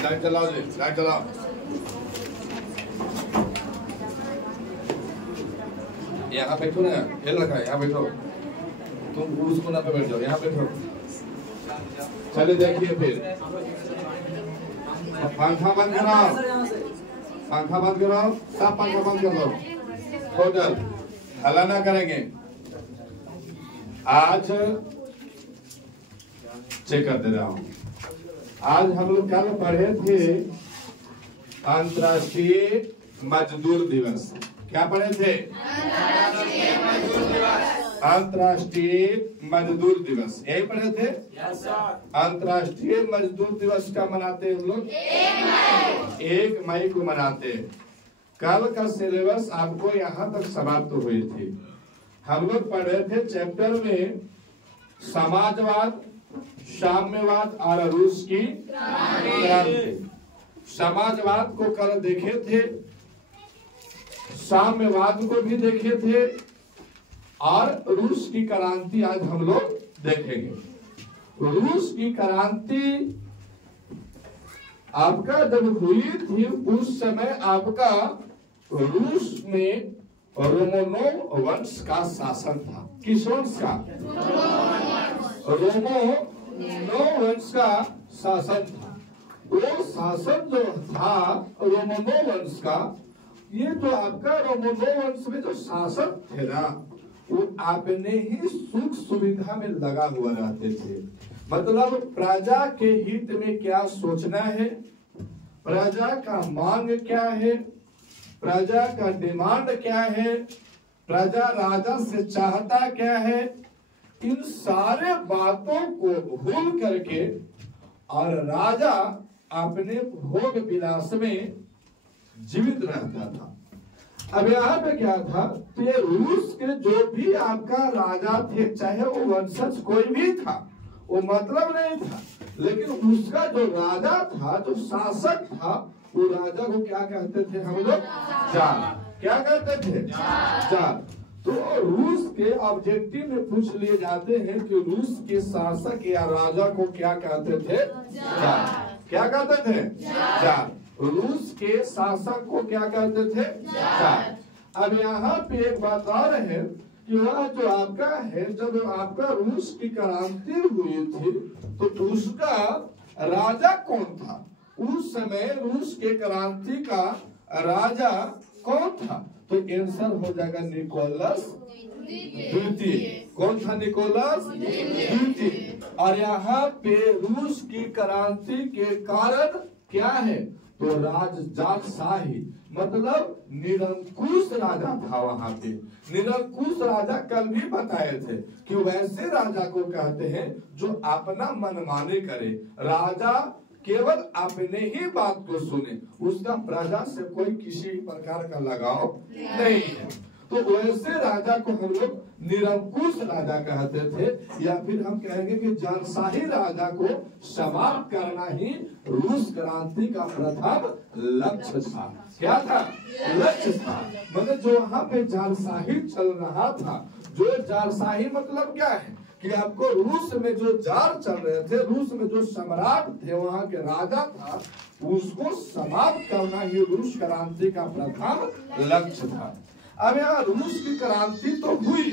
Light चलाओ जी, light चलाओ। यहाँ बैठो ना, खेल रखा है, यहाँ बैठो। तुम उस कोना पे बैठ जाओ, यहाँ बैठो। चले देखिए फिर। पंखा बंद कराओ, पंखा बंद कराओ, सब पंखा बंद कर दो। टोटल हल्ला ना करेंगे। आज चेक कर दे रहा हूँ। आज हम लोग कल पढ़े थे अंतर्राष्ट्रीय मजदूर दिवस। क्या पढ़े थे? अंतर्राष्ट्रीय मजदूर दिवस, यही पढ़े थे। अंतर्राष्ट्रीय मजदूर दिवस का मनाते हम लोग 1 मई को मनाते हैं। कल का सिलेबस आपको यहाँ तक समाप्त हुई थी। हम लोग पढ़ रहे थे चैप्टर में समाजवाद, साम्यवाद और रूस की क्रांति। समाजवाद को कल देखे थे, साम्यवाद को भी देखे थे और रूस की क्रांति आज हम लोग देखेंगे। रूस की क्रांति आपका जब हुई थी उस समय आपका रूस में रोमनोव वंश का शासन था। किस वंश का? रोमनोव वंश का शासन था। वो शासन जो था रोमनोव वंश का, ये तो आपका रोमनोव वंश में जो शासक थे ना, वो अपने ही सुख सुविधा में लगा हुआ रहते थे। मतलब प्रजा के हित में क्या सोचना है, प्रजा का मांग क्या है, प्रजा का डिमांड क्या है, प्रजा राजा से चाहता क्या है, इन सारे बातों को भूल करके और राजा अपने भोग विलास में जीवित रहता था। अब यहाँ पे क्या था, तो ये रूस के जो भी आपका राजा थे, चाहे वो वंशज कोई भी था, वो मतलब नहीं था, लेकिन उसका जो राजा था, जो शासक था, वो राजा को क्या कहते थे हम लोग? जार। क्या कहते थे? जार। तो रूस के ऑब्जेक्टिव में पूछ लिए जाते हैं कि रूस के शासक या राजा को क्या कहते थे? जार। क्या कहते थे? जार। रूस के शासक को क्या कहते थे? जार। अब यहाँ पे एक बात और है कि वह जो आपका है, जब आपका रूस की क्रांति हुई थी तो उसका राजा कौन था? उस समय रूस के क्रांति का राजा कौन था? तो आंसर हो जाएगा निकोलस द्वितीय। कौन था? निकोलस द्वितीय। और यहाँ पे रूस की क्रांति के कारण क्या है? तो राजशाही, मतलब निरंकुश राजा था वहाँ पे। निरंकुश राजा कल भी बताए थे कि वैसे राजा को कहते हैं जो अपना मनमानी करे, राजा केवल अपने ही बात को सुने, उसका प्रजा से कोई किसी प्रकार का लगाव नहीं है। तो वैसे राजा को हम लोग निरंकुश राजा कहते थे, या फिर हम कहेंगे कि जनशाही राजा को समाप्त करना ही रूस क्रांति का प्रथम लक्ष्य था। क्या था? लक्ष्य था। मतलब जो वहाँ पे जनशाही चल रहा था, जो जारशाही मतलब क्या है कि आपको रूस में जो जार चल रहे थे, रूस में जो सम्राट थे, वहाँ के राजा था, उसको समाप्त करना ही रूस क्रांति का प्रथम लक्ष्य था। अब यहाँ रूस की क्रांति तो हुई,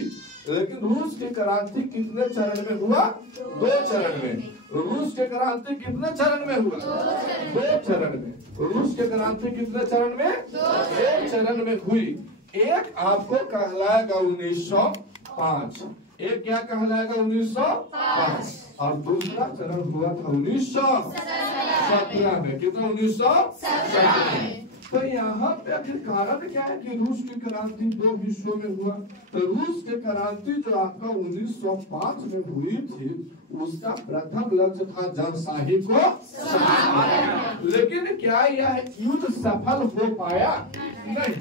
लेकिन रूस की क्रांति कितने चरण में हुआ? 2 चरण में। रूस की क्रांति कितने चरण में हुआ? 2 चरण में। रूस की क्रांति कितने चरण में? 2 चरण में हुई। एक आपको कहलाएगा 1905, एक क्या कहलाएगा? 1905। और दूसरा चरण हुआ था 1917 में। कितना? 1917 में। तो यहाँ पे आखिर कारण क्या है कि रूस की क्रांति 2 हिस्सों में हुआ? तो रूस की क्रांति जो आपका 1905 में हुई थी, उसका प्रथम लक्ष्य था जनशाही को समाप्त। लेकिन क्या यह युद्ध सफल हो पाया? नहीं,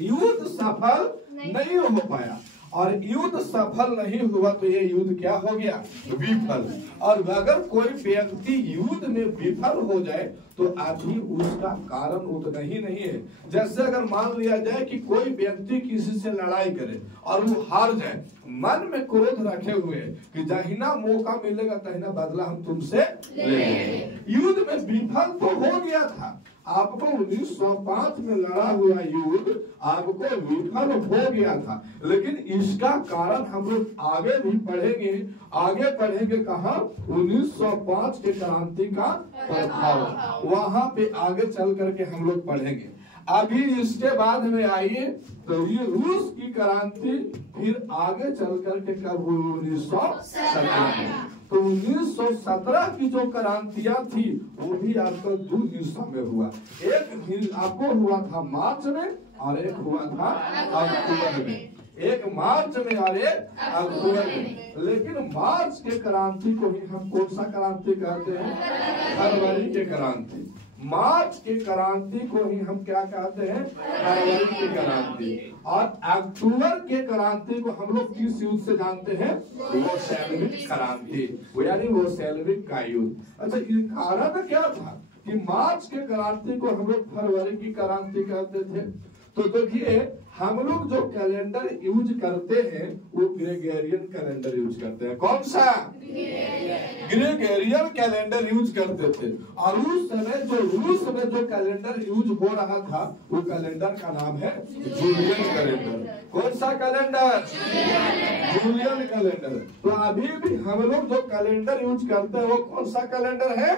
युद्ध सफल नहीं हो पाया। और युद्ध सफल नहीं हुआ तो ये युद्ध क्या हो गया? विफल। और अगर कोई व्यक्ति युद्ध में विफल हो जाए तो अभी उसका कारण उतना ही नहीं है। जैसे अगर मान लिया जाए कि कोई व्यक्ति किसी से लड़ाई करे और वो हार जाए, मन में क्रोध रखे हुए कि जहिना मौका मिलेगा तहिना बदला हम तुमसे लेंगे। युद्ध में विफल तो हो गया था। आपको 1905 में लड़ा हुआ युद्ध आपको विफल हो गया था, लेकिन इसका कारण हम लोग आगे भी पढ़ेंगे। आगे पढ़ेंगे कहा? 1905 के क्रांति का प्रभाव, वहां पे आगे चल करके हम लोग पढ़ेंगे। अभी इसके बाद में आइए तो ये रूस की क्रांति फिर आगे चल करके कब हुई? 1917 में। तो 1917 की जो क्रांतियां थी वो भी आपको 2 हिस्सों में हुआ। एक आपको हुआ था मार्च में और एक हुआ था अक्टूबर में। एक मार्च में और एक अक्टूबर में। लेकिन मार्च के क्रांति को ही हम कौन सा क्रांति कहते हैं? फरवरी के क्रांति। मार्च के क्रांति को ही हम क्या कहते हैं? फरवरी की क्रांति। और अक्टूबर के क्रांति को हम लोग किस युद्ध से जानते हैं? वो सैलविक क्रांति, यानी वो सैलविक का युद्ध। अच्छा, ये कारण क्या था कि मार्च के क्रांति को हम लोग फरवरी की क्रांति कहते थे? तो देखिए, हम लोग जो कैलेंडर यूज करते हैं वो ग्रेगोरियन कैलेंडर यूज करते हैं। कौन सा? ग्रेगोरियन कैलेंडर यूज करते थे। और उस समय जो रूस में जो कैलेंडर यूज हो रहा था वो कैलेंडर का नाम है जूलियन कैलेंडर। कौन सा कैलेंडर? Julian calendar. तो अभी भी हम लोग जो कैलेंडर यूज करते हैं वो कौन सा कैलेंडर है?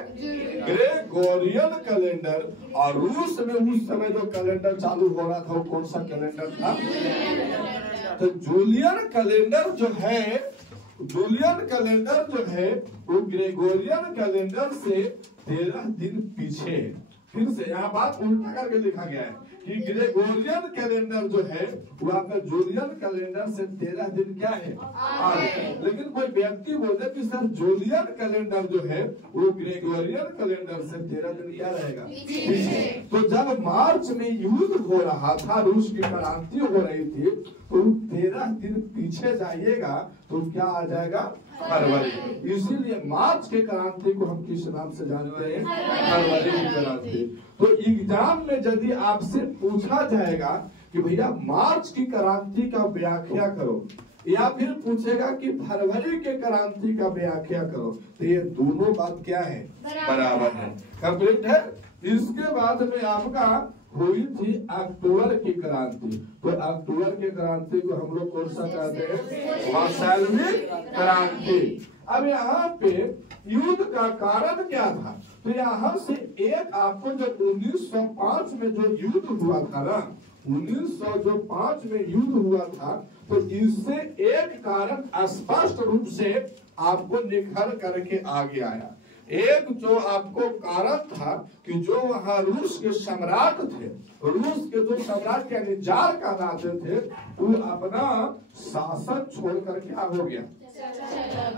Gregorian calendar. और रूस में उस समय जो कैलेंडर चालू हो रहा था वो कौन सा कैलेंडर था? तो जूलियन कैलेंडर जो है, जूलियन कैलेंडर जो है वो ग्रेगोरियन कैलेंडर से 13 दिन पीछे है। फिर से यहाँ बात उल्टा करके लिखा गया है कि ग्रेगोरियन कैलेंडर जो है वो आपका जूलियन कैलेंडर से 13 दिन क्या है? आगे। लेकिन कोई व्यक्ति बोले कि सर जूलियन कैलेंडर जो है वो ग्रेगोरियन कैलेंडर से 13 दिन क्या रहेगा? तो जब मार्च में युद्ध हो रहा था, रूस की क्रांति हो रही थी, तो 13 दिन पीछे जाइएगा तो क्या आ जाएगा? फरवरी। इसीलिए मार्च के क्रांति को हम किस नाम से जानते हैं? फरवरी की क्रांति। तो एग्जाम में यदि आपसे पूछा जाएगा कि भैया मार्च की क्रांति का व्याख्या करो, या फिर पूछेगा कि फरवरी के क्रांति का व्याख्या करो, तो ये दोनों बात क्या है? बराबर है, कंप्लीट है। इसके बाद में आपका हुई थी अक्टूबर की क्रांति। तो अक्टूबर की क्रांति को हम लोग कौन सा कहते हैं? सैलविक क्रांति। अब यहाँ पे युद्ध का कारण क्या था? तो यहाँ से एक आपको जो 1905 में जो युद्ध हुआ था ना, 1905 में युद्ध हुआ था, तो इससे एक कारण स्पष्ट रूप से आपको निखर करके आगे आया। एक जो आपको कारण था कि जो वहाँ रूस के सम्राट थे, रूस के जो सम्राट यानी जार कहलाते थे, वो अपना शासन छोड़कर क्या हो गया?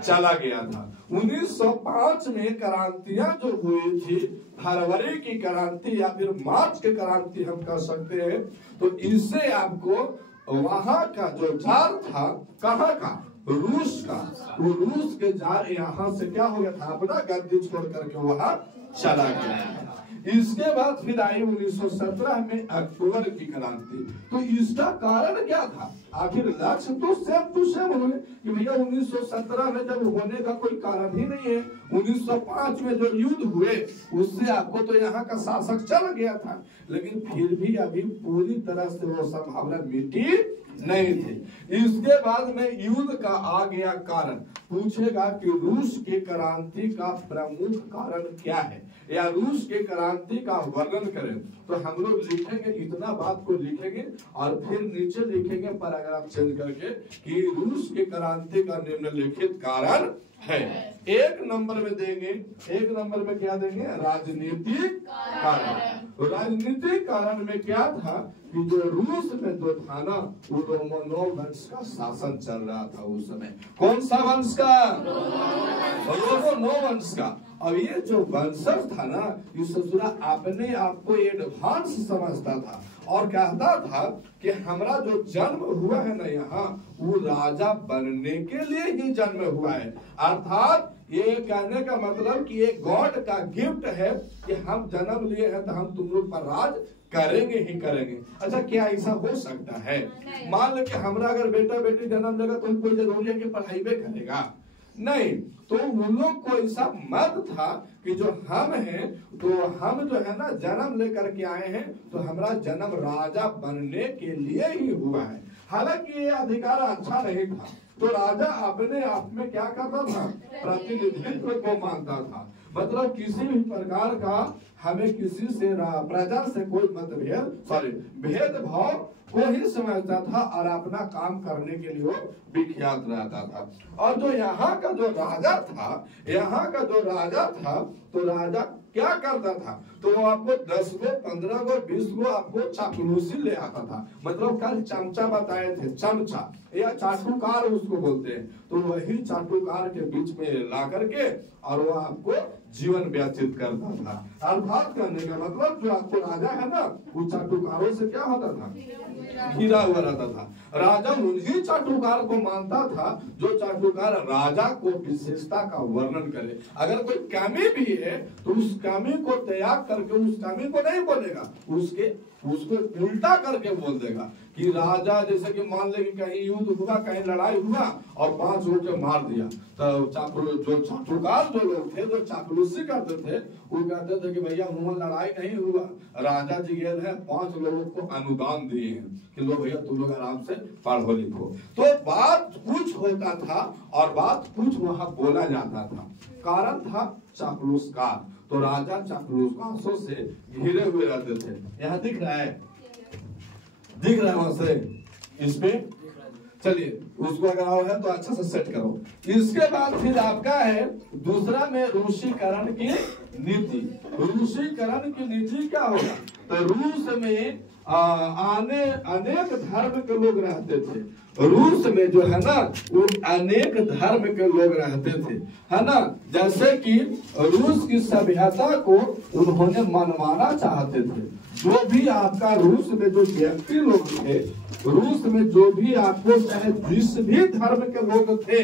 चला गया था। 1905 में क्रांतियां जो हुई थी, फरवरी की क्रांति या फिर मार्च की क्रांति हम कह सकते हैं, तो इससे आपको वहाँ का जो जार था, कहाँ का? रूस का। वो रूस के जार यहाँ से क्या हो गया था? अपना गद्दी छोड़ करके वहाँ चला गया। इसके बाद फिर आई 1917 में अक्टूबर की क्रांति। तो इसका कारण क्या था? आखिर लक्ष्य तो सेम टू सेम हुए कि भैया 1917 में जब होने का कोई कारण ही नहीं है, 1905 में जो युद्ध हुए उससे आपको तो यहाँ का शासक चल गया था, लेकिन फिर भी अभी पूरी तरह से वो संभावना मिटी नहीं थे। इसके बाद में युद्ध का आ गया कारण, पूछेगा कि रूस के क्रांति का प्रमुख कारण क्या है, या रूस के क्रांति का वर्णन करें। तो हम लोग लिखेंगे, इतना बात को लिखेंगे और फिर नीचे लिखेंगे पैराग्राफ चेंज करके कि रूस के क्रांति का निम्नलिखित कारण है। एक नंबर में देंगे, एक नंबर में क्या देंगे, राजनीतिक कारण। राजनीतिक कारण में क्या था कि जो रूस में जो था ना, वो रोमनो वंश का शासन चल रहा था उस समय। कौन सा वंश का? रोमनो वंश का। अब ये जो वंशज था ना, ये ससुरा अपने आप को एडवांस समझता था और कहता था कि हमारा जो जन्म हुआ है ना यहाँ, वो राजा बनने के लिए ही जन्म हुआ है। अर्थात ये कहने का मतलब कि ये गॉड का गिफ्ट है कि हम जन्म लिए हैं तो हम तुम लोग पर राज करेंगे ही करेंगे। अच्छा, क्या ऐसा हो सकता है? मान लो कि हमारा अगर बेटा बेटी जन्म लेगा तो कोई जरूरी है कि पढ़ाई भी करेगा? नहीं। तो उन लोग को ऐसा मत था कि जो हम हैं, तो हम जो है ना जन्म लेकर के आए हैं, तो हमारा जन्म राजा बनने के लिए ही हुआ है। हालांकि ये अधिकार अच्छा नहीं था, तो राजा अपने आप में क्या करता था, प्रतिनिधित्व को मानता था। मतलब किसी भी प्रकार का हमें किसी से प्रजा से कोई मतभेद भेदभाव को ही समझता था और अपना काम करने के लिए वो विख्यात रहता था। और जो यहाँ का जो राजा था, तो राजा क्या करता था, तो वो आपको 10 गो 15 गो 20 गो आपको चापलूसी ले आता था। मतलब कल चमचा बताए थे, चमचा या चाटुकार उसको बोलते हैं। तो वही चाटुकार के बीच में ला करके और वो आपको जीवन व्यतीत करता था। अर्थात करने का मतलब जो आपको राजा है ना, वो चाटुकारों से क्या होता था, घिरा हुआ रहता था। राजा उन्हीं चाटुकार को मानता था जो चाटुकार राजा को विशेषता का वर्णन करे। अगर कोई कमी भी है तो उस कमी को त्याग करके उस कमी को नहीं बोलेगा, उसको उल्टा करके बोल देगा। कि राजा जैसे कि मान ले कि कहीं युद्ध हुआ, कहीं लड़ाई हुआ और 5 लोग को मार दिया, तो जो चाटुकार जो लोग थे, जो चापलूसी करते थे, वो कहते थे कि भैया वहां लड़ाई नहीं हुआ, राजा जी गए हैं, 5 लोगों को अनुदान दिए हैं कि लो भैया तुम लोग आराम से पढ़ो लिखो। तो बात कुछ होता था और बात कुछ वहां बोला जाता था। कारण था चापलूसकार। तो राजा चापलूसों से घिरे हुए रहते थे। यहाँ दिख रहा है वहां से, इसमें चलिए उसको अगर आओ है तो अच्छा से सेट करो। इसके बाद फिर आपका है दूसरा में रूसीकरण की नीति। रूसीकरण की नीति क्या होगा, तो रूस में अनेक धर्म के लोग रहते थे। रूस में जो है ना, वो अनेक धर्म के लोग रहते थे, है ना। जैसे कि रूस की सभ्यता को उन्होंने मनवाना चाहते थे। जो भी आपका रूस में जो व्यक्ति लोग थे, रूस में जो भी आपको चाहे जिस भी धर्म के लोग थे,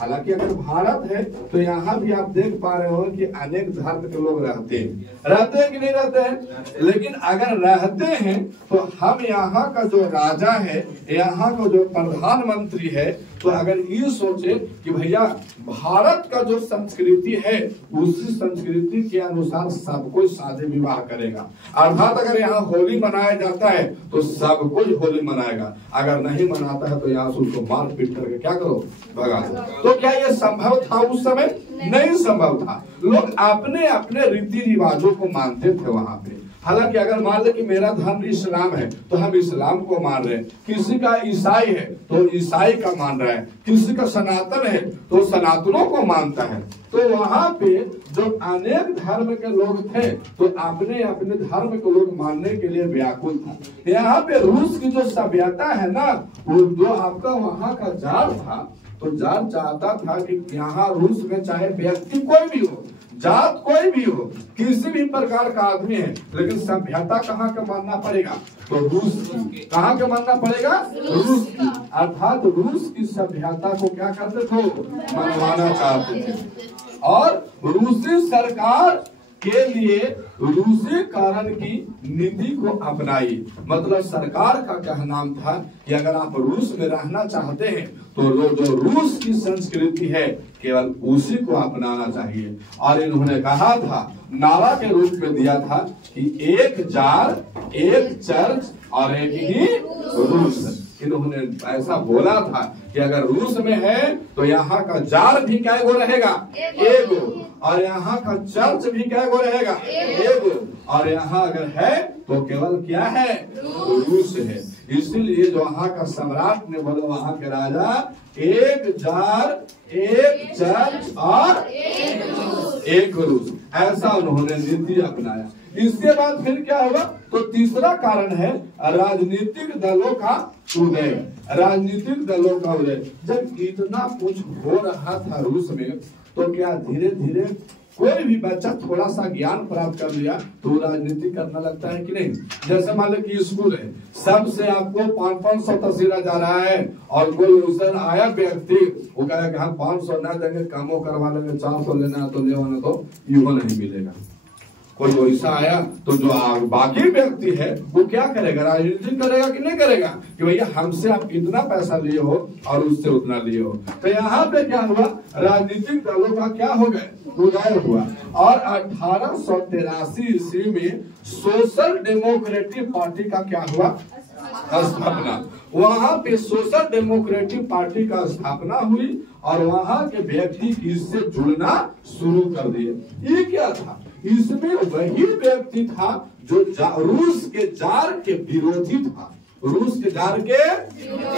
हालांकि अगर भारत है तो यहाँ भी आप देख पा रहे हो कि अनेक धर्म के लोग रहते हैं कि नहीं रहते हैं। लेकिन अगर रहते हैं तो हम यहाँ का जो राजा है, यहाँ का जो प्रधानमंत्री है, तो अगर ये सोचे कि भैया भारत का जो संस्कृति है, उसी संस्कृति के अनुसार सब कोई शादी विवाह करेगा। अर्थात अगर यहाँ होली मनाया जाता है तो सब कोई होली मनाएगा, अगर नहीं मनाता है तो यहाँ से उसको मार पीट करके क्या करो, भगा दो। तो क्या ये संभव था उस समय? नहीं संभव था। लोग अपने अपने रीति रिवाजों को मानते थे वहां पे। हालांकि अगर मान ले कि मेरा धर्म इस्लाम है तो हम इस्लाम को मान रहे हैं, किसी का ईसाई है तो ईसाई का मान रहा है, किसी का सनातन है तो सनातनों को मानता है। तो वहाँ पे जो अनेक धर्म के लोग थे तो अपने अपने धर्म को लोग मानने के लिए व्याकुल था। यहाँ पे रूस की जो सभ्यता है ना, वो जो आपका वहाँ का जार था, तो जार चाहता था कि यहाँ रूस में चाहे व्यक्ति कोई भी हो, जात कोई भी हो, किसी भी प्रकार का आदमी है, लेकिन सभ्यता कहाँ का मानना पड़ेगा, तो रूस की। कहाँ का मानना पड़ेगा? रूस की। अर्थात रूस की सभ्यता को क्या करते थे, मनवाना चाहते थे। और रूसी सरकार के लिए रूसीकरण की नीति को अपनाई। मतलब सरकार का कहना था कि अगर आप रूस में रहना चाहते हैं तो जो रूस की संस्कृति है केवल उसी को अपनाना चाहिए। और इन्होंने कहा था, नारा के रूप में दिया था कि एक जार, एक चर्च और एक ही रूस। इन्होंने ऐसा बोला था कि अगर रूस में है तो यहाँ का जार भी क्या गो रहेगा, एगो, और यहाँ का चर्च भी क्या गो रहेगा, एगो, और यहाँ अगर है तो केवल क्या है, रूस है। इसीलिए जो वहाँ का सम्राट ने बोला, वहाँ के राजा, एक जार, एक चर्च और एक रूस, ऐसा उन्होंने नीति अपनाया। इसके बाद फिर क्या हुआ, तो तीसरा कारण है राजनीतिक दलों का उदय। राजनीतिक दलों का उदय, जब इतना कुछ हो रहा था रूस में, तो क्या धीरे धीरे कोई भी बच्चा थोड़ा सा ज्ञान प्राप्त कर लिया तो राजनीति करना लगता है कि नहीं। जैसे मान लो कि स्कूल है, सबसे आपको 500 तस्वीर जा रहा है, और कोई उस दिन आया व्यक्ति, वो कहा कि हम 500 ना देंगे, कामों करवा लेंगे, 400 लेना तो ले, तो यो नहीं मिलेगा। कोई वैसा आया तो जो बाकी व्यक्ति है वो क्या करेगा, राजनीति करेगा कि नहीं करेगा, कि भैया हमसे आप इतना पैसा लिए हो और उससे उतना लिए हो। तो यहाँ पे क्या हुआ, राजनीतिक दलों का क्या हो गए, उदय हुआ। और 1883 ईस्वी में सोशल डेमोक्रेटिक पार्टी का क्या हुआ, स्थापना। वहाँ पे सोशल डेमोक्रेटिक पार्टी का स्थापना हुई, और वहाँ के व्यक्ति इससे जुड़ना शुरू कर दिए। ये क्या था, इसमें वही व्यक्ति था जो रूस के जार के विरोधी था, रूस के जार के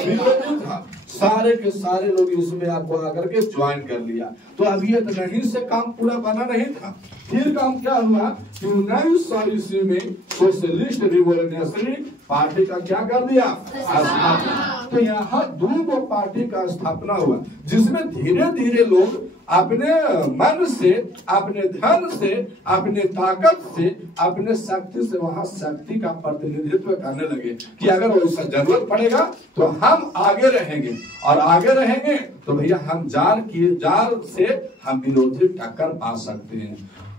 विरोधी था। सारे के सारे लोग इसमें आपको आकर के ज्वाइन कर लिया। तो अभी तो नहीं से काम पूरा बना नहीं था। फिर काम क्या हुआ कि 1900 ईस्वी में सोशलिस्ट रिवोल्यूशनरी पार्टी का क्या कर दिया, स्थापना। तो यहाँ दो पार्टी का स्थापना हुआ, जिसमें धीरे धीरे लोग अपने मन से, अपने धन से, अपने ताकत से, अपने शक्ति से वहाँ शक्ति का प्रतिनिधित्व करने लगे कि अगर वैसा जरूरत पड़ेगा तो हम आगे रहेंगे, और आगे रहेंगे तो भैया हम जार से हम विरोधी टक्कर पा सकते हैं,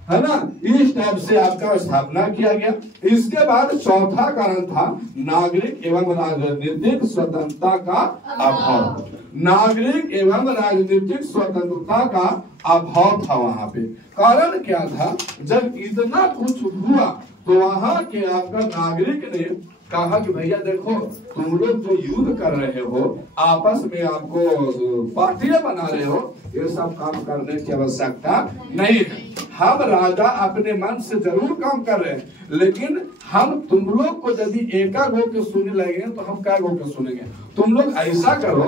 है ना। इस टाइप से आपका स्थापना किया गया। इसके बाद चौथा कारण था नागरिक एवं राजनीतिक स्वतंत्रता का अभाव। नागरिक एवं राजनीतिक स्वतंत्रता का अभाव था वहाँ पे। कारण क्या था, जब इतना कुछ हुआ तो वहाँ के आपका नागरिक ने कहा कि भैया देखो, तुम लोग जो युद्ध कर रहे हो, आपस में आपको पार्टियां बना रहे हो, ये सब काम करने की आवश्यकता नहीं है। हम राजा अपने मन से जरूर काम कर रहे हैं, लेकिन हम तुम लोग को यदि एका गो के सुनने लगेंगे तो हम क्या गो के सुनेंगे। तुम लोग ऐसा करो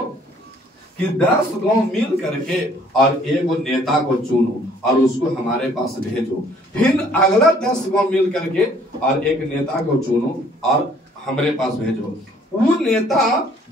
कि 10 गांव मिल करके और एक नेता को चुनो और उसको हमारे पास भेजो, फिर अगला 10 गांव मिल करके और एक नेता को चुनो और हमारे पास भेजो। वो नेता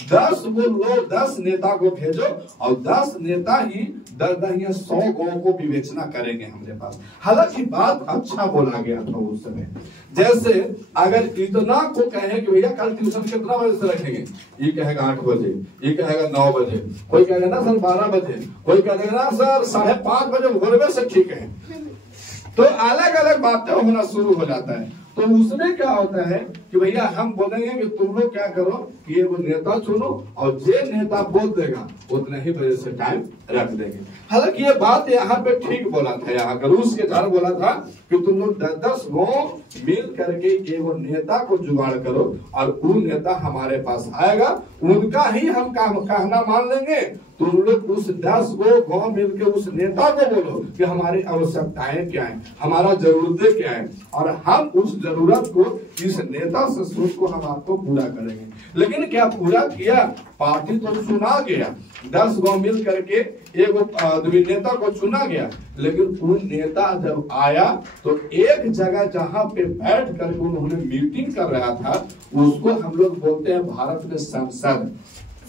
10 नेता को भेजो, और 10 नेता ही 100 गांव को विवेचना करेंगे हमारे पास। हालांकि बात अच्छा बोला गया था उस समय। जैसे अगर इतना को कहे कि भैया कल ट्यूशन कितना बजे से रखेंगे, ये कहेगा 8 बजे, ये कहेगा 9 बजे, कोई कहेगा ना सर 12 बजे, कोई कहेगा ना सर 5:30 बजे, भोर से ठीक है। तो अलग अलग बातें होना शुरू हो जाता है। तो उसमें क्या होता है कि भैया हम बोलेंगे कि तुम लोग क्या करो कि ये वो नेता चुनो, और जे नेता बोल देगा उतने ही बजे से टाइम रख देंगे। हालांकि ये बात यहाँ पे ठीक बोला था, यहाँ का रूस के जार बोला था कि तुम लोग 10 गांव मिल करके ये वो नेता को जुगाड़ करो, और वो नेता हमारे पास आएगा, उनका ही हम कहना मान लेंगे। तुम लोग उस 10 गांव मिलकर उस नेता को बोलो कि हमारी आवश्यकताएं क्या है, हमारा जरूरतें क्या है, और हम उस जरूरत को इस नेता से सुन को हम आपको पूरा करेंगे। लेकिन क्या पूरा किया, पार्टी तो चुना गया, 10 गांव मिल करके एक नेता को चुना गया, लेकिन वो नेता जब आया तो एक जगह जहां पे बैठ कर उन्होंने मीटिंग कर रहा था, उसको हम लोग बोलते हैं भारत में संसद।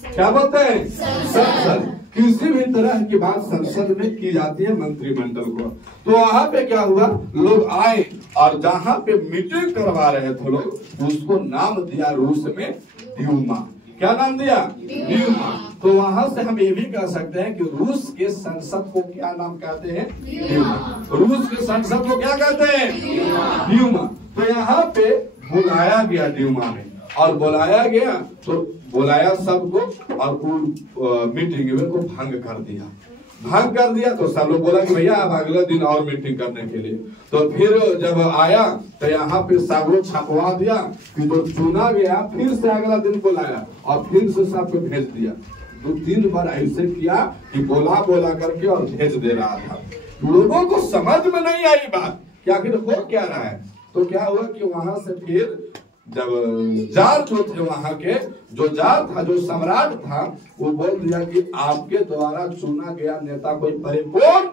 क्या बोलते हैं, संसद। किसी भी तरह की बात संसद में की जाती है मंत्रिमंडल को। तो वहां पे क्या हुआ, लोग आए और जहां पे मीटिंग करवा रहे थे लोग, उसको नाम दिया रूस में ड्यूमा। क्या नाम दिया, ड्यूमा। तो वहां से हम ये भी कह सकते हैं कि रूस के संसद को क्या नाम कहते हैं, ड्यूमा। रूस के संसद को क्या कहते हैं, ड्यूमा। तो यहाँ पे बुलाया गया ड्यूमा में, और बुलाया गया तो बुलाया सबको, और मीटिंग को भंग कर दिया। भंग कर दिया तो सब लोग बोला कि भैया आप अगले दिन और मीटिंग करने के लिए। तो फिर जब आया तो यहाँ पे सब लोग छपवा दिया कि जो चुना गया फिर से अगला दिन बुलाया और फिर से सबको भेज दिया। 2-3 बार ऐसे किया कि बोला करके और भेज दे रहा था। लोगों को समझ में नहीं आई बात कि आखिर हो क्या रहा है। तो क्या हुआ कि वहां से फिर जब जार जो थे वहां के जो जार था, जो सम्राट था, वो बोल दिया कि आपके द्वारा चुना गया नेता कोई परिपूर्ण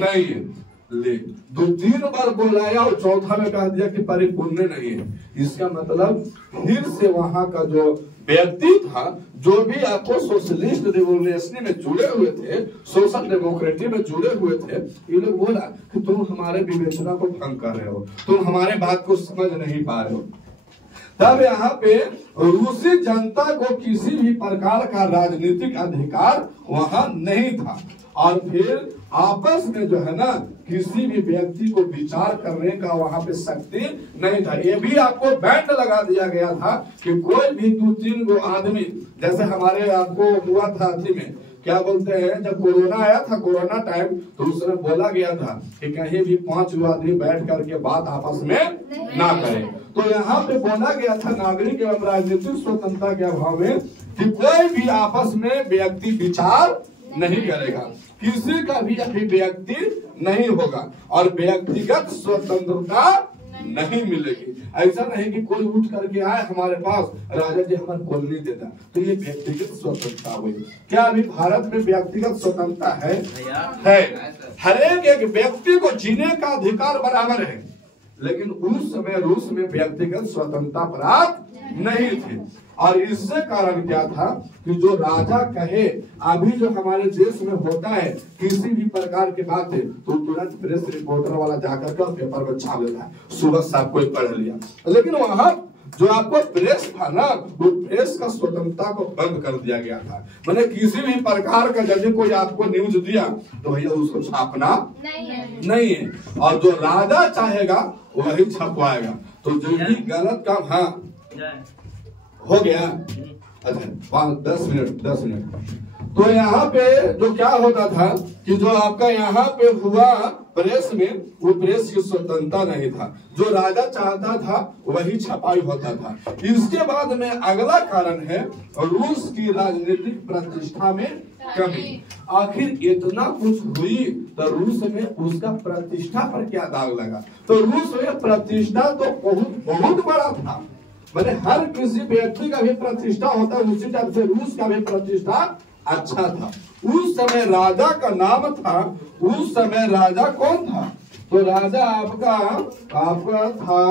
नहीं है। ले 2-3 बार बुलाया और चौथा में कह दिया कि परिपूर्ण नहीं है। इसका मतलब फिर से वहां का जो व्यक्ति था, जो भी आपको सोशलिस्ट रिवोल्यूशन में जुड़े हुए थे, सोशल डेमोक्रेसी में जुड़े हुए थे, ये लोग बोला कि तुम हमारे विवेचना को भंग कर रहे हो, तुम हमारे बात को समझ नहीं पा रहे हो। तब यहाँ पे रूसी जनता को किसी भी प्रकार का राजनीतिक अधिकार वहां नहीं था और फिर आपस में जो है ना किसी भी व्यक्ति को विचार करने का वहां पे शक्ति नहीं था। ये भी आपको बैंड लगा दिया गया था कि कोई भी 2-3 गो आदमी, जैसे हमारे आपको हुआ था अथी में क्या बोलते हैं, जब कोरोना आया था, कोरोना टाइम, तो उसमें बोला गया था कि कहीं भी 5 आदमी बैठ करके बात आपस में ना करें। तो यहाँ पे बोला गया था नागरिक एवं राजनीतिक स्वतंत्रता के अभाव में कि कोई भी आपस में व्यक्ति विचार नहीं करेगा, किसी का भी अभिव्यक्ति नहीं होगा और व्यक्तिगत स्वतंत्रता नहीं मिलेगी। ऐसा नहीं कि कोई उठ करके आए हमारे पास, राजा जी हमारे कॉलोनी देता, तो ये व्यक्तिगत स्वतंत्रता हुई। क्या अभी भारत में व्यक्तिगत स्वतंत्रता है? हर एक व्यक्ति को जीने का अधिकार बराबर है, लेकिन उस समय रूस में व्यक्तिगत स्वतंत्रता प्राप्त नहीं थी। और इससे कारण क्या था कि जो राजा कहे, अभी जो हमारे देश में होता है किसी भी प्रकार की बात है तो तुरंत प्रेस रिपोर्टर वाला जाकर के पेपर में छाप देता है, सुबह सब कोई पढ़ लिया। लेकिन वहां जो आपको प्रेस था ना, वो प्रेस का स्वतंत्रता को बंद कर दिया गया था। मैंने किसी भी प्रकार का यदि कोई आपको न्यूज दिया तो भैया उसको छापना नहीं है और जो राजा चाहेगा वही छपवाएगा। तो जो भी गलत काम, हाँ हो गया, अच्छा 10 मिनट। तो यहाँ पे जो क्या होता था कि जो आपका यहाँ पे हुआ प्रेस में, वो प्रेस की स्वतंत्रता नहीं था, जो राजा चाहता था वही छपाई होता था। इसके बाद में अगला कारण है रूस की राजनीतिक प्रतिष्ठा में कमी। आखिर इतना कुछ हुई तो रूस में उसका प्रतिष्ठा पर क्या दाग लगा? तो रूस में प्रतिष्ठा तो बहुत बड़ा था, मैंने हर किसी व्यक्ति का भी प्रतिष्ठा होता है, उसी टाइप से रूस का भी प्रतिष्ठा अच्छा था। उस समय राजा का नाम था, उस समय राजा कौन था? तो राजा आपका था,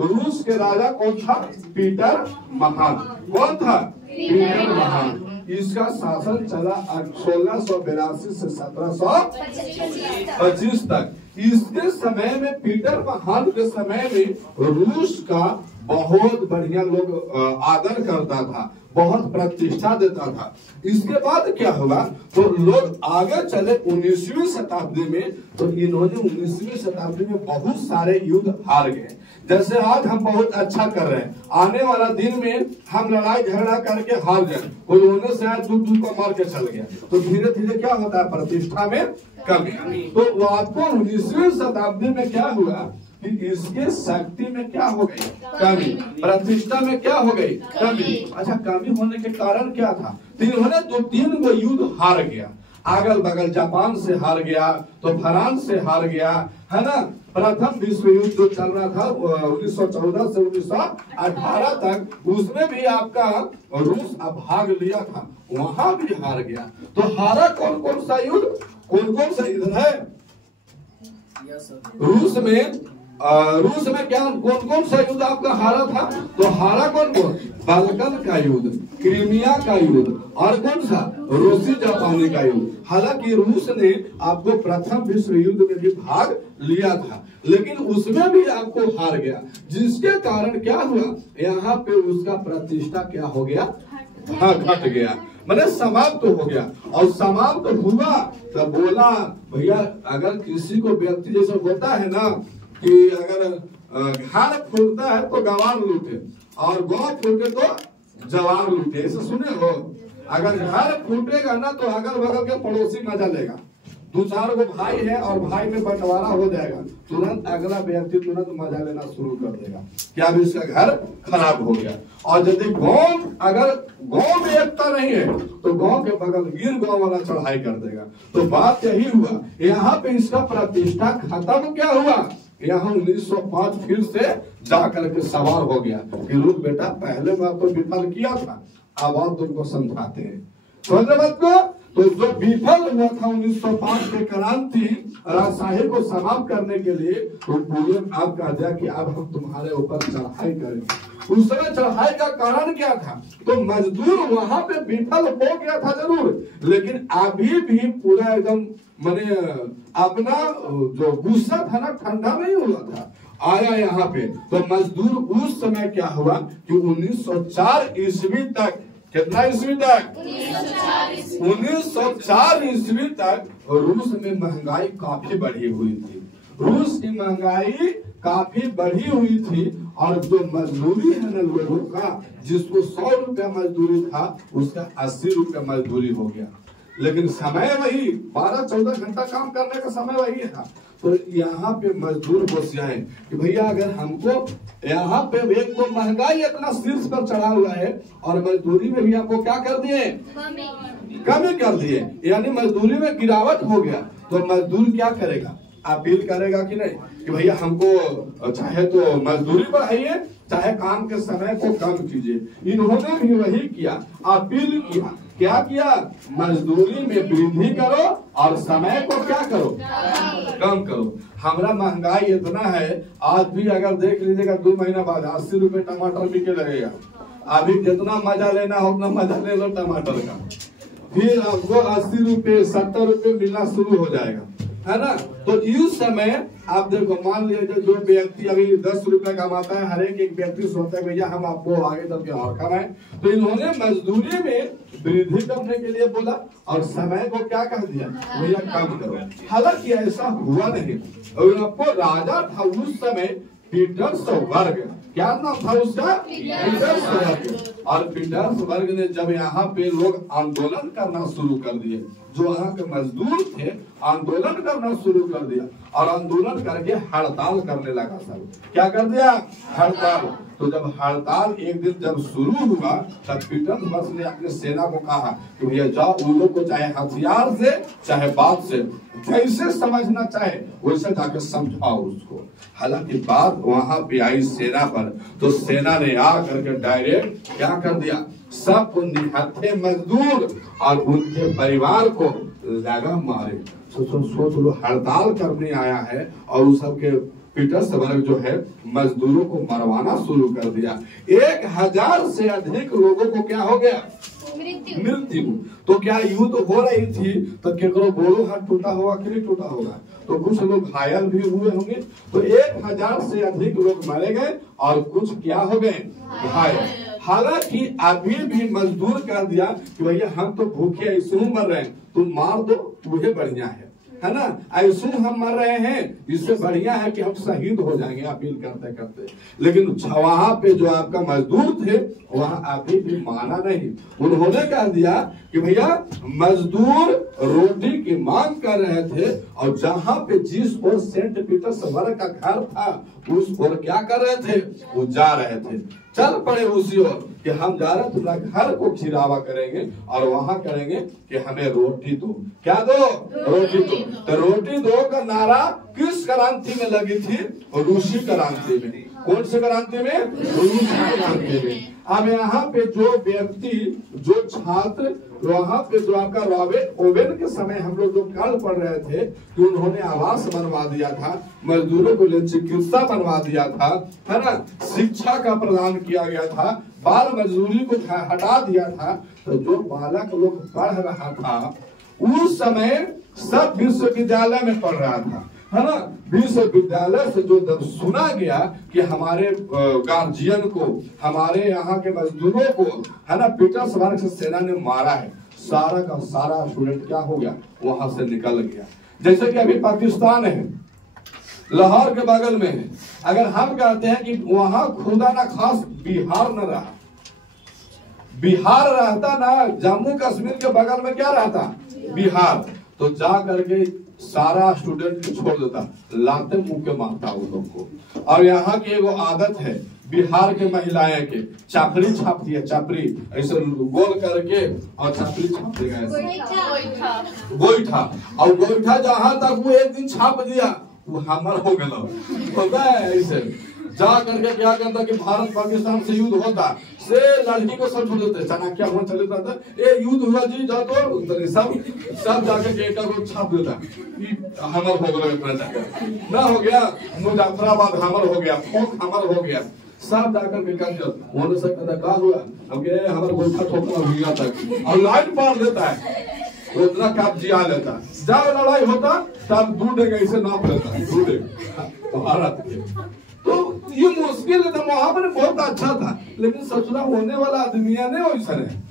रूस के राजा कौन था? पीटर महान। कौन था? पीटर महान। इसका शासन चला 1682 से 1725 तक। इसके समय में, पीटर महान के समय में रूस का बहुत बढ़िया लोग आदर करता था, बहुत प्रतिष्ठा देता था। इसके बाद क्या हुआ, तो लोग आगे चले 19वीं शताब्दी में, तो इन्होंने 19वीं शताब्दी में बहुत सारे युद्ध हार गए। जैसे आज हम बहुत अच्छा कर रहे हैं, आने वाला दिन में हम लड़ाई झगड़ा करके हार जाए, कोई होने से आज दूर को मार के चल गया, तो धीरे धीरे क्या होता है, प्रतिष्ठा में कमी। तो आपको 19वीं शताब्दी में क्या हुआ कि इसके शक्ति में क्या हो गई, कमी, प्रतिष्ठा में क्या हो गई, कमी। अच्छा, कमी होने के कारण क्या था? तो इन्होंने 2-3 गो युद्ध हार गया, अगल बगल जापान से हार गया, तो फ्रांस से हार गया, है ना। प्रथम विश्व युद्ध जो चल रहा था 1914 से 1918 तक, उसमें भी आपका रूस भाग लिया था, वहां भी हार गया। तो हारा कौन कौन सा युद्ध, कौन कौन सा युद्ध है रूस में क्या कौन कौन सा युद्ध आपका हारा था? तो हारा कौन कौन? बाल्कन का युद्ध, क्रीमिया का युद्ध और कौन सा? रूसी जापानी का युद्ध। हालांकि रूस ने आपको प्रथम विश्व युद्ध में भी भाग लिया था, लेकिन उसमें भी आपको हार गया, जिसके कारण क्या हुआ, यहाँ पे उसका प्रतिष्ठा क्या हो गया, घट गया, मैंने समाप्त हो गया। और समाप्त हुआ तो बोला भैया, अगर किसी को व्यक्ति जैसे होता है ना कि अगर घर फूटता है तो गवार लूटे और गांव फूटे तो जवार लूटे, ऐसे सुने हो? अगर घर फूटेगा ना तो अगल बगल के पड़ोसी मजा लेगा। 2-4 गो भाई है और भाई में बंटवारा हो जाएगा, तुरंत अगला व्यक्ति तुरंत मजा लेना शुरू कर देगा कि अब इसका घर खराब हो गया। और यदि गांव अगर गांव में एकता नहीं है तो गांव के बगल गिर गांव वाला चढ़ाई कर देगा। तो बात यही हुआ, यहाँ पे इसका प्रतिष्ठा खत्म क्या हुआ, यहाँ 1905 फिर से जा करके सवार हो गया कि रुक बेटा, पहले बार तो विफल किया था, अब आप तुमको समझाते हैं। समझ बात को। तो जो विफल हुआ था 1905 के क्रांति राजशाही को समाप्त करने के लिए, तो पूरे आप कहा दिया कि अब हम तुम्हारे ऊपर चढ़ाई करेंगे। उस समय चढ़ाई का कारण क्या था, तो मजदूर वहां पे विफल हो गया था जरूर, लेकिन अभी भी पूरा एकदम माने अपना जो गुस्सा था ना ठंडा नहीं हुआ था, आया यहाँ पे। तो मजदूर उस समय क्या हुआ कि 1904 ईस्वी तक, कितना ईस्वी तक, 1904 ईस्वी तक रूस में महंगाई काफी बढ़ी हुई थी। रूस की महंगाई काफी बढ़ी हुई थी और जो मजदूरी है ना लोगों का, जिसको 100 रुपया मजदूरी था उसका 80 रुपया मजदूरी हो गया। लेकिन समय वही 12-14 घंटा काम करने का समय वही था। तो यहाँ पे मजदूर होशियार है कि भैया अगर हमको यहाँ पे एक तो महंगाई इतना शीर्ष पर चढ़ा हुआ है और मजदूरी में भी आपको क्या कर दिए, कमी कर दिए, यानी मजदूरी में गिरावट हो गया। तो मजदूर क्या करेगा, अपील करेगा कि नहीं कि भैया हमको चाहे तो मजदूरी बढ़ाइए, चाहे काम के समय को कम कीजिए। इन्होंने भी वही किया, अपील किया। क्या किया, मजदूरी में वृद्धि करो और समय को क्या करो, कम करो। हमारा महंगाई इतना है, आज भी अगर देख लीजिएगा 2 महीना बाद 80 रुपए टमाटर बिके लगेगा। अभी जितना मजा लेना हो उतना मजा ले लो टमाटर का, फिर आपको 80 रुपए 70 रुपए मिलना शुरू हो जाएगा, है ना। तो इस समय आप देखो, मान लीजिए जो व्यक्ति अभी 10 रुपए कमाता है, हर एक व्यक्ति सोचता है भैया हम आपको आगे तक के और कमाएं। तो इन्होंने मजदूरी में वृद्धि करने के लिए बोला और समय को क्या कह दिया, भैया कम करो। हालांकि ऐसा हुआ नहीं। और आपको राजा था उस समय पीटर्सबर्ग, क्या नाम था उसका, पीटर्सबर्ग। और पीटर्सबर्ग ने जब यहाँ पे लोग आंदोलन करना शुरू कर दिए, जो वहाँ के मजदूर थे आंदोलन करना शुरू कर दिया और आंदोलन करके हड़ताल करने लगा। सब क्या कर दिया, हड़ताल। तो जब हड़ताल एक दिन जब शुरू हुआ तब पीटर्सबर्ग ने अपने सेना को कहा कि भैया जाओ, उन लोग को चाहे हथियार से चाहे बात से जैसे समझना चाहे वैसे जाके समझाओ उसको। हालांकि बात वहां पे आई सेना पर, तो सेना ने आ करके डायरेक्ट क्या कर दिया, सबको निहत्थे मजदूर और उनके परिवार को लगा मारे। सोच लो, हड़ताल करने आया है और उस सबके पीटर्सबर्ग जो है मजदूरों को मरवाना शुरू कर दिया। 1000 से अधिक लोगों को क्या हो गया, मृत्यु। तो क्या युद्ध हो रही थी तो केकरो गोड़ो हाथ टूटा होगा कि नहीं टूटा होगा, तो कुछ लोग घायल भी हुए होंगे। तो 1000 से अधिक लोग मारे गए और कुछ क्या हो गए, घायल। हालांकि अभी भी मजदूर कर दिया कि भैया हम तो भूखे ऐसे मर रहे हैं, तुम मार दो वही बढ़िया है ना, ऐसे हम मर रहे हैं, इससे बढ़िया है कि हम शहीद हो जाएंगे अपील करते करते। लेकिन वहां पे जो आपका मजदूर थे वहां अभी भी माना नहीं। उन्होंने कह दिया कि भैया मजदूर रोटी की मांग कर रहे थे और जहां पे जिस ओर सेंट पीटर्सबर्ग का घर था उस ओर क्या कर रहे थे, वो जा रहे थे, चल पड़े उसी ओर कि हम जा रहे तुम्हारा घर को घिरावा करेंगे और वहां करेंगे कि हमें रोटी दो। क्या दो, रोटी दो। तो रोटी दो का नारा किस क्रांति में लगी थी, रूसी क्रांति में। कौन से क्रांति में, रूसी क्रांति में। अब यहाँ पे जो व्यक्ति, जो छात्र वहाँ पे जो आपका रॉबर्ट ओवेन के समय हम लोग जो काल पढ़ रहे थे कि उन्होंने आवास बनवा दिया था, मजदूरों को लिए चिकित्सा बनवा दिया था, है ना, शिक्षा का प्रदान किया गया था, बाल मजदूरी को हटा दिया था। तो जो बालक लोग पढ़ रहा था उस समय सब विश्वविद्यालय में पढ़ रहा था, है ना। विश्वविद्यालय से जो जब सुना गया कि हमारे गार्जियन को, हमारे यहाँ के मजदूरों को, है ना, पीटर्सबर्ग से सेना ने मारा है, सारा का सारा स्टूडेंट क्या हो गया, वहां से निकल गया। जैसे कि अभी पाकिस्तान है, लाहौर के बगल में है, अगर हम कहते हैं कि वहां खुदा ना खास बिहार न रहा, बिहार रहता ना, जम्मू कश्मीर के बगल में क्या रहता, बिहार, तो जा करके सारा स्टूडेंट छोड़ देता, लाते मुंह के मारता उन लोग को। और यहाँ की एगो आदत है बिहार के महिलाएं के, चापड़ी छापती है, चापड़ी ऐसे गोल करके और चापड़ी छाप देगा ऐसे, गोईठा। और गोईठा जहां तक वो एक दिन छाप दिया वो हमर हो गया, होता है ऐसे। जा करके क्या करता कि भारत पाकिस्तान से युद्ध होता, से लड़की को सब छोड़ देते, चाणक्य वहां चले जाता, ये युद्ध हुआ जी जा तो सब जाकर के एक को छाप देता, हमर हो गया, इतना जाकर ना हो गया, मुजफ्फराबाद हमर हो गया, फोक हमर हो गया, सब जाकर के कर दिया। होने से कहता हुआ हम के हमारा गोइठा ठोकना हुआ तक, और लाइन पार देता है, उतना काप जिया लेता। जब लड़ाई होता तब दूध ऐसे नाप लेता, दूध भारत के। तो ये मुश्किल था, वहां पर बहुत अच्छा था, लेकिन ससुरा होने वाला आदमिया ने वैसा है।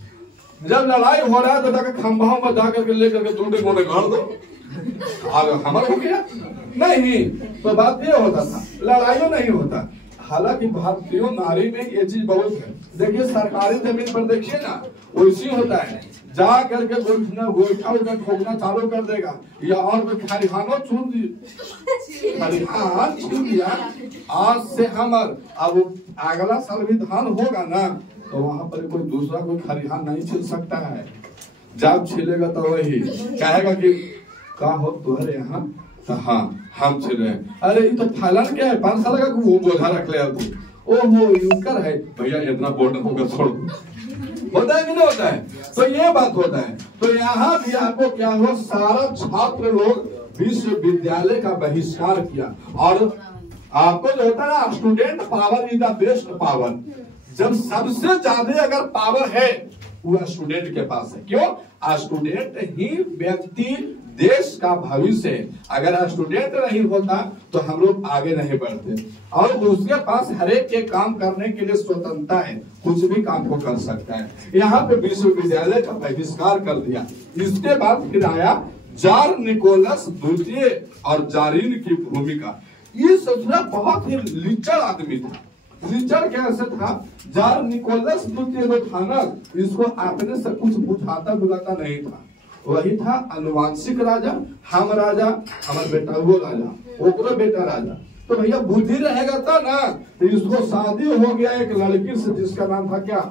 जब लड़ाई हो रहा है तो जाकर खंभा में जाकर के लेकर के दूध मोने घर दो, और हमारा हो गया नहीं। तो बात ये होता था, लड़ाइयों नहीं होता। हालांकि भारतीयों नारी में ये चीज बहुत है। देखिए सरकारी जमीन पर देखिए ना, वैसी होता है, जा करके गोइठा उठा ठोकना चालू कर देगा, या और कोई खरिहानो छून दी, खरिहान छून दिया, आज से हमर अब अगला साल भी धान होगा ना, तो वहां पर कोई दूसरा कोई खरिहान नहीं छिल सकता है। जब छिलेगा तो वही कहेगा कि का हो तुम्हारे यहाँ, तो हाँ हम छिल रहे हैं। अरे ये तो फलन क्या है, 5 साल का वो बोझा रख ले तू, ओहो यूकर है भैया, इतना बोर्ड होगा छोड़ दो। होता है कि नहीं होता है? तो ये बात होता है। तो यहाँ भी आपको क्या हुआ, सारा छात्र लोग विश्वविद्यालय का बहिष्कार किया। और आपको जो होता है ना, student power is the best power. जब सबसे ज्यादा अगर पावर है वो स्टूडेंट के पास है। क्यों? स्टूडेंट ही व्यक्ति देश का भविष्य है। अगर स्टूडेंट नहीं होता तो हम लोग आगे नहीं बढ़ते। और उसके पास हर एक के काम करने के लिए स्वतंत्रता है, कुछ भी काम को कर सकता है। यहाँ पे विश्वविद्यालय का बहिष्कार कर दिया। इसके बाद फिर आया जार निकोलस द्वितीय और जारीन की भूमिका। ये ससुरा बहुत ही लिचड़ आदमी था। लिचड़ कैसे था? जार निकोलस द्वितीय जो था ना, इसको अपने से कुछ बुझाता बुझाता नहीं था। वही था अनुवांशिक राजा, हम राजा, हमारे बेटा वो राजा, ओकरो बेटा राजा। तो भैया बुद्धि रहेगा था ना, तो इसको शादी हो गया एक लड़की से जिसका नाम था क्या?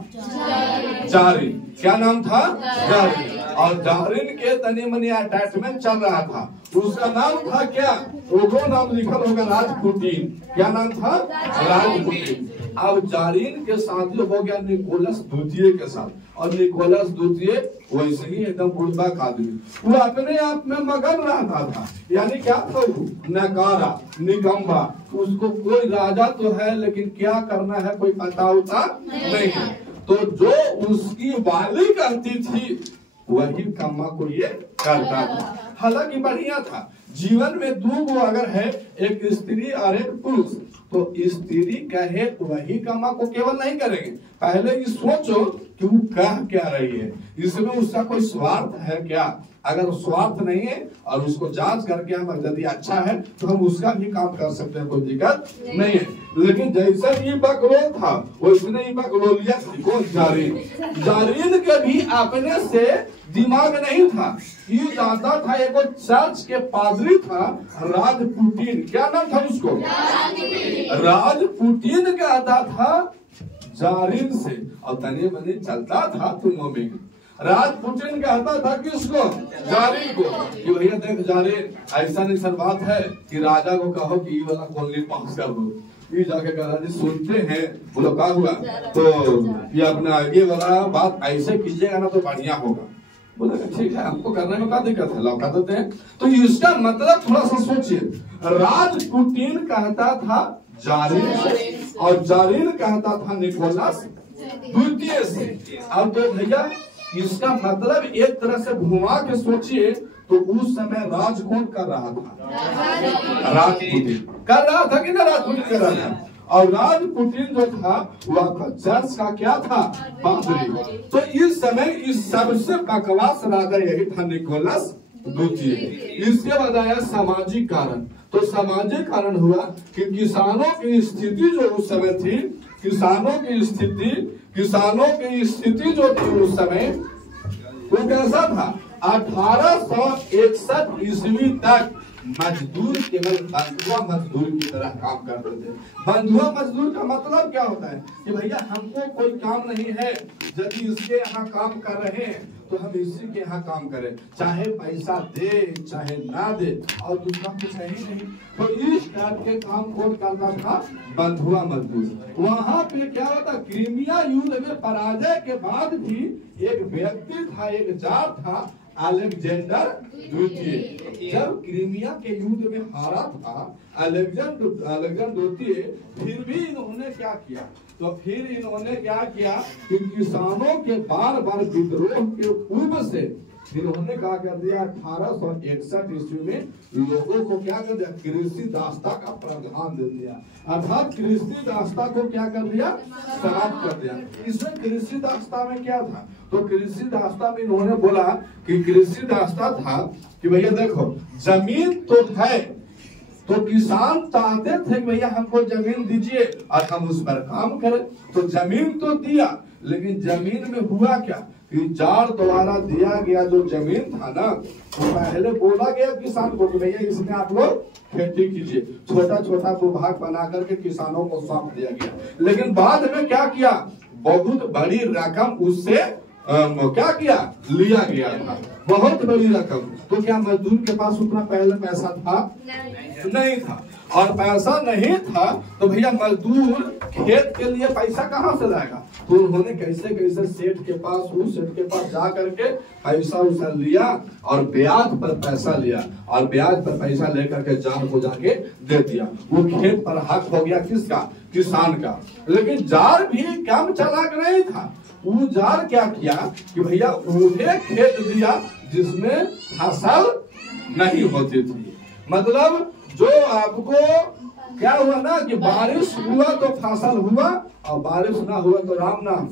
जारीन। क्या नाम था? जारीन। और जारीन के तनी मनी अटैचमेंट चल रहा था। उसका नाम था क्या? वो नाम लिखल होगा राजपुटीन। क्या नाम था? राजपुटीन। अब जारीन के शादी हो गया निकोलस द्वितीय के साथ। और निकोलस द्वितीय वैसे ही एकदम बुर्बक आदमी, वो अपने आप में मगन रहता था। यानी क्या था वो? नकारा, निकम्बा। उसको कोई राजा तो है लेकिन क्या करना है कोई पता होता नहीं है। तो जो उसकी वाली कहती थी वही कम्मा को ये करता था। हालांकि बढ़िया था। जीवन में 2 गो अगर है, एक स्त्री और एक पुरुष, तो स्त्री कहे वही कमा को केवल नहीं करेंगे। पहले ये सोचो कि वो कह क्या रही है, इसमें उसका कोई स्वार्थ है क्या? अगर स्वार्थ नहीं है और उसको जांच करके हम यदि अच्छा है तो हम उसका भी काम कर सकते हैं, कोई दिक्कत नहीं है। लेकिन जैसा ये बकरोल था वैसे ये बकरोलिया कौन? जारीन। जारीन के भी अपने से दिमाग नहीं था। ये जानता था एक चर्च के पादरी था राजपुटीन। क्या नाम था उसको? राजपुटीन कहता था जारीन से, और तने मने चलता था तुम में। राजपुटीन कहता था किसको? जारीन को, कि भैया देख जारीन, ऐसा नहीं बात है कि राजा को कहो कि ये वाला कॉलोनी पास कर दो। ये जाके कहा जी सुनते हैं, बोलो क्या हुआ? तो ये अपना आगे वाला बात ऐसे कीजिएगा ना तो बढ़िया होगा। बोले ठीक है, हमको करने में क्या दिक्कत है, लौटा देते हैं। तो इसका मतलब थोड़ा सा सोचिए, राजपुटीन कहता था जारीन से और जारीन कहता था निकोलस द्वितीय से। अब तो भैया इसका मतलब एक तरह से घुमा के सोचिए तो उस समय राज कौन कर रहा था? राजपुटीन कर रहा था कि ना? राजपुटीन कर रहा था। और राजपुटीन जो था वह चर्च का क्या था? पादरी। तो इस समय इस सबसे बकवास राजा यही था निकोलस द्वितीय। इसके बाद आया सामाजिक कारण। तो सामाजिक कारण हुआ कि किसानों की स्थिति जो उस समय थी किसानों की स्थिति जो थी उस समय वो कैसा था? 1861 ईस्वी तक मजदूर केवल बंधुआ मजदूर की तरह काम करते थे। बंधुआ मजदूर का मतलब क्या होता है कि भैया हमको कोई काम नहीं है, यदि इसके यहाँ काम कर रहे हैं तो हम इसी के यहाँ काम करें, चाहे पैसा दे चाहे ना दे, और दूसरा कुछ है ही नहीं। तो इस टाइप के काम कौन करता था? बंधुआ मजदूर। वहाँ पे क्या होता? क्रीमिया युद्ध में पराजय के बाद भी एक व्यक्ति था, एक जार था, अलेक्जेंडर द्वितीय। जब क्रीमिया के युद्ध में हारा था अलेक्जेंडर द्वितीय, फिर भी इन्होंने क्या किया? तो फिर इन्होंने क्या किया कि किसानों के बार बार विद्रोह के पूर्व से इन्होंने क्या कर दिया? 1861 ईस्वी में लोगों को क्या कर दिया? कृषि दास्ता का प्रावधान दे दिया, अर्थात कृषि दास्ता को क्या कर दिया? समाप्त कर दिया। इसमें कृषि दास्ता में क्या था? तो कृषि दास्ता में इन्होंने बोला कि कृषि दास्ता था कि भैया देखो, जमीन तो है, तो किसान चाहते थे कि भैया हमको जमीन दीजिए और हम उस पर काम करें। तो जमीन तो दिया, लेकिन जमीन में हुआ क्या कि जार द्वारा दिया गया जो जमीन था ना, तो पहले बोला गया किसान को कि भैया इसमें आप लोग खेती कीजिए, छोटा छोटा विभाग बना करके किसानों को सौंप दिया गया। लेकिन बाद में क्या किया? बहुत बड़ी रकम उससे क्या किया? लिया गया था, बहुत बड़ी रकम। तो क्या मजदूर के पास उतना पहले पैसा था? नहीं था। और पैसा नहीं था तो भैया मजदूर खेत के लिए पैसा कहाँ से लाएगा? तो उन्होंने कैसे कैसे सेठ के पास, उस सेठ के पास जा करके पैसा उसा लिया और ब्याज पर पैसा लिया, और ब्याज पर पैसा लेकर के जार को जाके दे दिया। वो खेत पर हक हो गया किसका? किसान का। लेकिन जार भी कम चालाक नहीं था। वो जार क्या किया कि भैया उन्हें खेत दिया जिसमें फसल नहीं होती थी। मतलब जो आपको क्या हुआ ना कि बारिश हुआ तो फसल हुआ, और बारिश ना हुआ तो राम नाम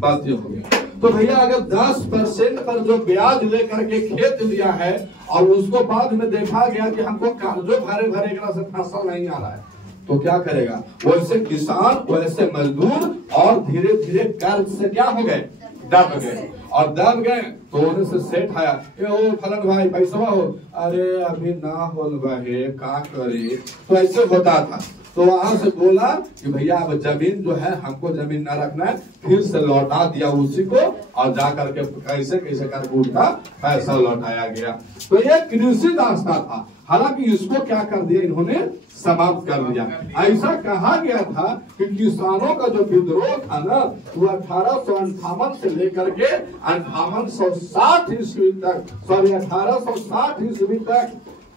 बात ये हो गया। तो भैया अगर 10% पर जो ब्याज लेकर के खेत लिया है और उसको बाद में देखा गया कि हमको कर्जों भरे भरे से फसल नहीं आ रहा है, तो क्या करेगा? वैसे किसान, वैसे मजदूर, और धीरे धीरे कर्ज से क्या हो गए? दब गए। और दब गए तो उन्हें से सेठ आया, ओ फलन भाई पैसा हो, अरे अभी ना हो भाई का करे। तो ऐसे होता था। तो वहां से बोला कि भैया अब जमीन जो है हमको जमीन ना रखना है, फिर से लौटा दिया उसी को, और जा करके कैसे कैसे करके उसका पैसा लौटाया गया। तो ये कृषि दास्ता था। हालांकि इसको क्या कर दिया इन्होंने? समाप्त कर दिया। ऐसा कहा गया था कि किसानों का जो विद्रोह था ना, वो 1858 से लेकर के 1860 ईस्वी तक, सॉरी 1860 ईस्वी तक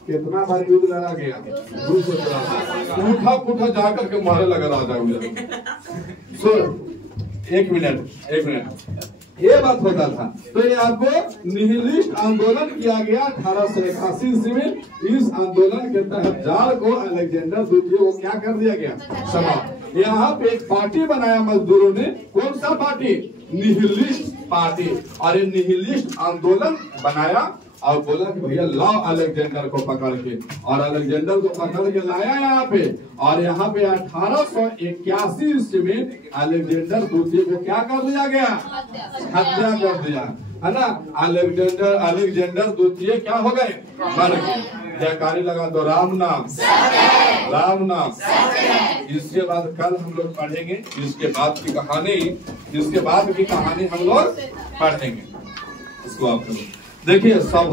कितना बार युद्ध लड़ा गया? पूठा जाकर के मारे लगा राजा हुआ। सो एक मिनट ये बात होता था। तो ये आपको निहिलिस्ट आंदोलन किया गया 1881 ईस्वी में। इस आंदोलन के तहत जार को अलेक्जेंडर द्वितीय को क्या कर दिया गया? समाप्त। यहाँ पे एक पार्टी बनाया मजदूरों ने। कौन सा पार्टी? Nihilist party. और ये निहिलिस्ट आंदोलन बनाया और बोला कि भैया लाओ अलेक्जेंडर को पकड़ के, और अलेक्जेंडर को पकड़ के लाया यहाँ पे। और यहाँ पे 1881 ईस्वी में अलेक्जेंडर द्वितीय को क्या कर दिया गया? हत्या कर दिया, है ना। अलेक्जेंडर द्वितीय क्या हो गए? मर गए। जयकारी लगा दो राम नाम, राम नाम। इसके बाद कल हम लोग पढ़ेंगे इसके बाद की कहानी, हम लोग पढ़ेंगे। इसको आप देखिए सब